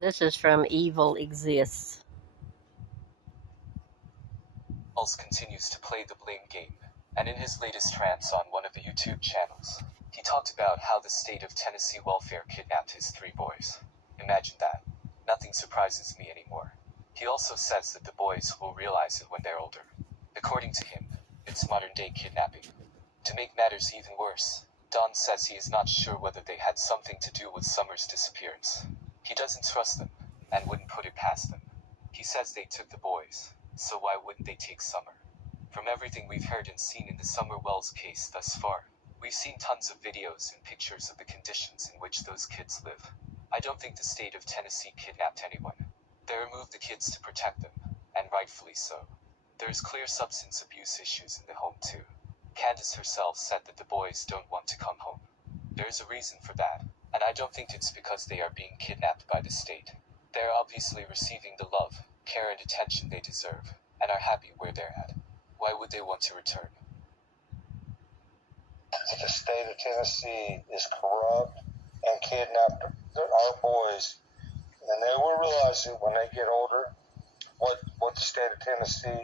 This is from Evil Exists. Charles continues to play the blame game, and in his latest rants on one of the YouTube channels, he talked about how the state of Tennessee welfare kidnapped his 3 boys. Imagine that. Nothing surprises me anymore. He also says that the boys will realize it when they're older. According to him, it's modern-day kidnapping. To make matters even worse, Don says he is not sure whether they had something to do with Summer's disappearance. He doesn't trust them, and wouldn't put it past them. He says they took the boys, so why wouldn't they take Summer? From everything we've heard and seen in the Summer Wells case thus far, we've seen tons of videos and pictures of the conditions in which those kids live. I don't think the state of Tennessee kidnapped anyone. They removed the kids to protect them, and rightfully so. There's clear substance abuse issues in the home too. Candace herself said that the boys don't want to come home. There's a reason for that, and I don't think it's because they are being kidnapped by the state. They're obviously receiving the love, care and attention they deserve, and are happy where they're at. Why would they want to return? The state of Tennessee is corrupt and kidnapped our boys, and they will realize it when they get older. What the state of Tennessee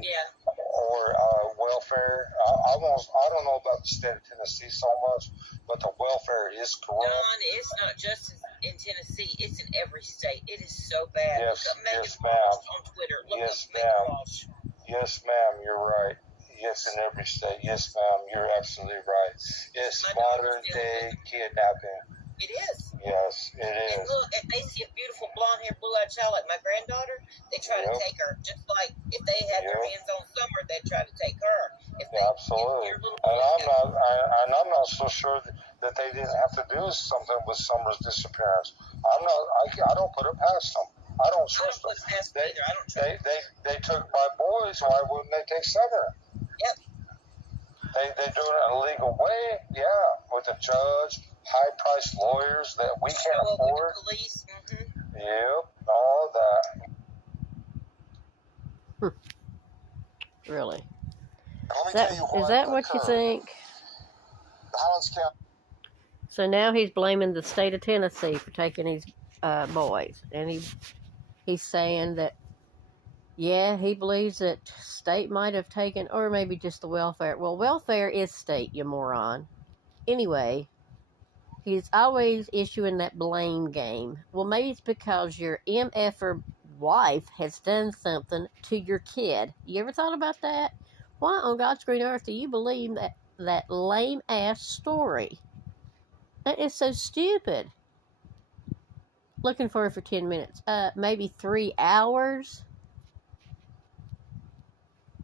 or welfare. I don't know about the state of Tennessee so much, but the welfare is corrupt. Don, it's not just in Tennessee; it's in every state. It is so bad. Yes, Look up Megan yes, Walsh ma'am. on Twitter. Look Yes, up Megan ma'am. Walsh. Yes, ma'am, you're right. Yes, in every state. Yes, ma'am, you're absolutely right. It's My daughter's modern day kidnapping. It is. Yes, it And is. look, if they see a beautiful blonde-haired, blue-eyed child like my granddaughter, they try to Yep. take her. Just like if they had their Yep. hands on Summer, they'd try to take her. If they, Absolutely. If your little And boy I'm not so sure that they didn't have to do something with Summer's disappearance. I don't put it past them. I don't I don't trust them. put it past They- either. I don't trust. They took my boys. Why wouldn't they take Summer? Yep. They do it in a legal way. Yeah, with a judge, high-priced lawyers that we Show can't up with afford. the police. Mm-hmm. Yep, all that. Really? Let me That, tell you is that what you think? The Highlands County. So now he's blaming the state of Tennessee for taking his boys. And he's saying that, yeah, he believes that state might have taken, or maybe just the welfare. Well, welfare is state, you moron. Anyway, he's always issuing that blame game. Well, maybe it's because your MFer wife has done something to your kid. You ever thought about that? Why on God's green earth do you believe that lame ass story? That is so stupid. Looking for her for 10 minutes. Maybe 3 hours?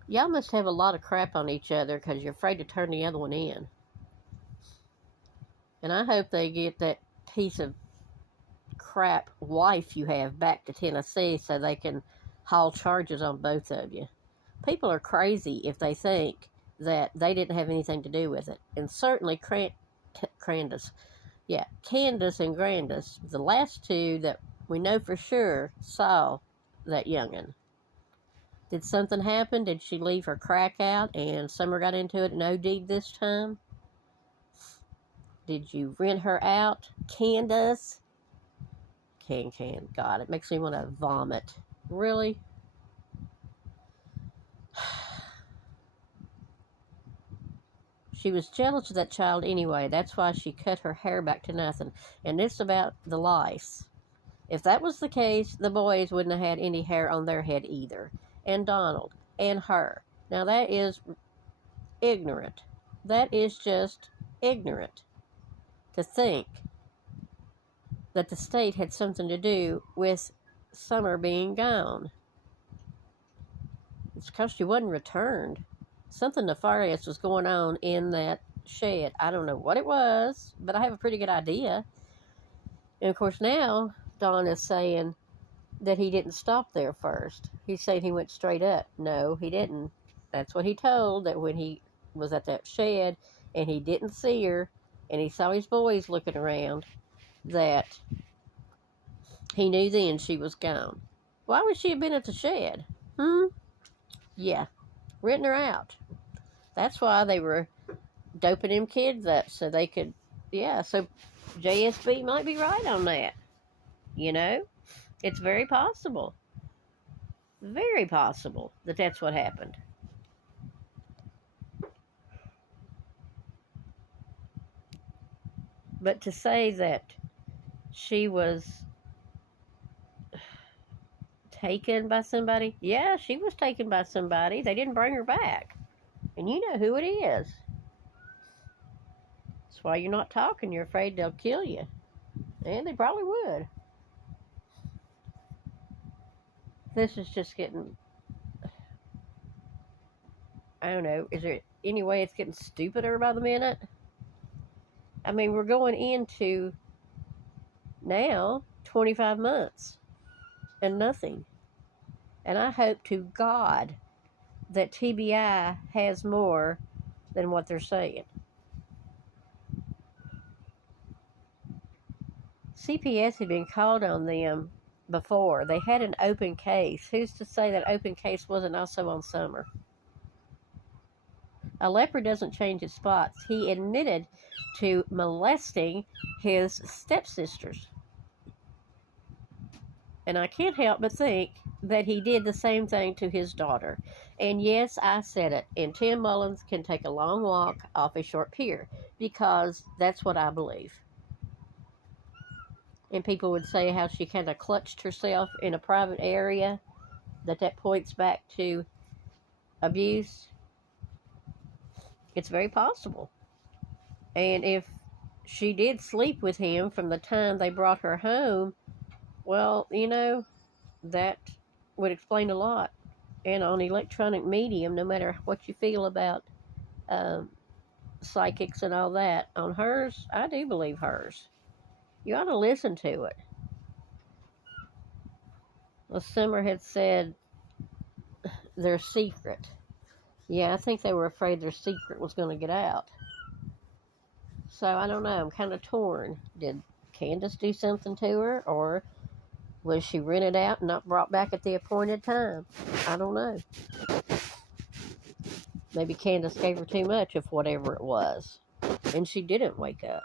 Y'all must have a lot of crap on each other because you're afraid to turn the other one in. And I hope they get that piece of crap wife you have back to Tennessee so they can haul charges on both of you. People are crazy if they think that they didn't have anything to do with it. And certainly Candace. Yeah, Candace and Grandis, the last two that we know for sure saw that youngin'. Did something happen? Did she leave her crack out and Summer got into it and OD'd this time? Did you rent her out, Candace? God, it makes me want to vomit. Really? She was jealous of that child anyway. That's why she cut her hair back to nothing. And it's about the lice. If that was the case, the boys wouldn't have had any hair on their head either. And Donald. And her. Now that is ignorant. That is just ignorant. To think that the state had something to do with Summer being gone. It's because she wasn't returned. Something nefarious was going on in that shed. I don't know what it was, but I have a pretty good idea. And of course now, Don is saying that he didn't stop there first. He's saying he went straight up. No, he didn't. That's what he told, that when he was at that shed and he didn't see her and he saw his boys looking around, that he knew then she was gone. Why would she have been at the shed? Yeah, renting her out. That's why they were doping them kids up so they could, so JSB might be right on that, you know? It's very possible. Very possible that that's what happened. But to say that she was taken by somebody, yeah, she was taken by somebody. They didn't bring her back. And you know who it is. That's why you're not talking. You're afraid they'll kill you. And they probably would. This is just getting, I don't know, is there any way it's getting stupider by the minute? I mean, we're going into now 25 months and nothing. And I hope to God that TBI has more than what they're saying. CPS had been called on them before. They had an open case. Who's to say that open case wasn't also on Summer? A leper doesn't change his spots. He admitted to molesting his stepsisters. And I can't help but think that he did the same thing to his daughter. And yes, I said it. And Tim Mullins can take a long walk off a short pier, because that's what I believe. And people would say how she kind of clutched herself in a private area, that points back to abuse. It's very possible. And if she did sleep with him from the time they brought her home, well, you know, that would explain a lot. And on electronic medium, no matter what you feel about psychics and all that, on hers, I do believe hers. You ought to listen to it. Well, Summer had said their secret. Yeah, I think they were afraid their secret was going to get out. So, I don't know. I'm kind of torn. Did Candace do something to her? Or was she rented out and not brought back at the appointed time? I don't know. Maybe Candace gave her too much of whatever it was, and she didn't wake up.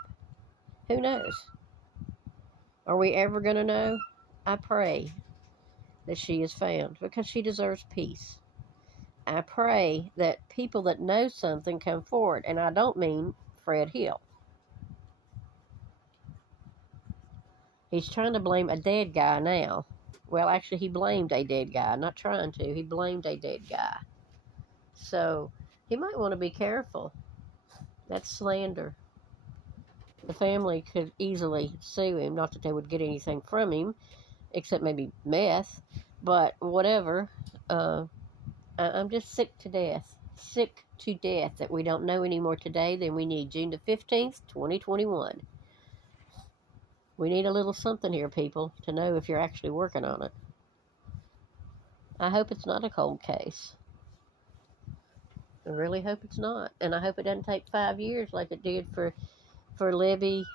Who knows? Are we ever going to know? I pray that she is found, because she deserves peace. I pray that people that know something come forward, and I don't mean Fred Hill. He's trying to blame a dead guy now. Well, actually, he blamed a dead guy. Not trying to. He blamed a dead guy. So, he might want to be careful. That's slander. The family could easily sue him. Not that they would get anything from him, except maybe meth. But whatever. I'm just sick to death. Sick to death that we don't know any more today than we need June the 15th, 2021. We need a little something here, people, to know if you're actually working on it. I hope it's not a cold case. I really hope it's not. And I hope it doesn't take 5 years like it did for Libby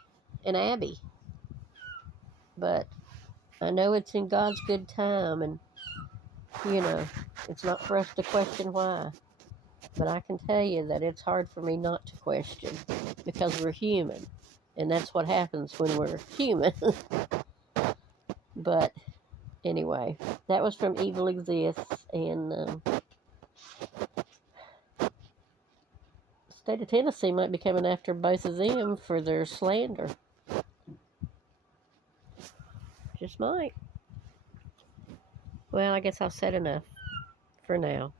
and Abby. But I know it's in God's good time, and, you know, it's not for us to question why. But I can tell you that it's hard for me not to question, because we're human. And that's what happens when we're human. But anyway, that was from Evil Exists. And state of Tennessee might be coming after both of them for their slander. Just might. Well, I guess I've said enough for now.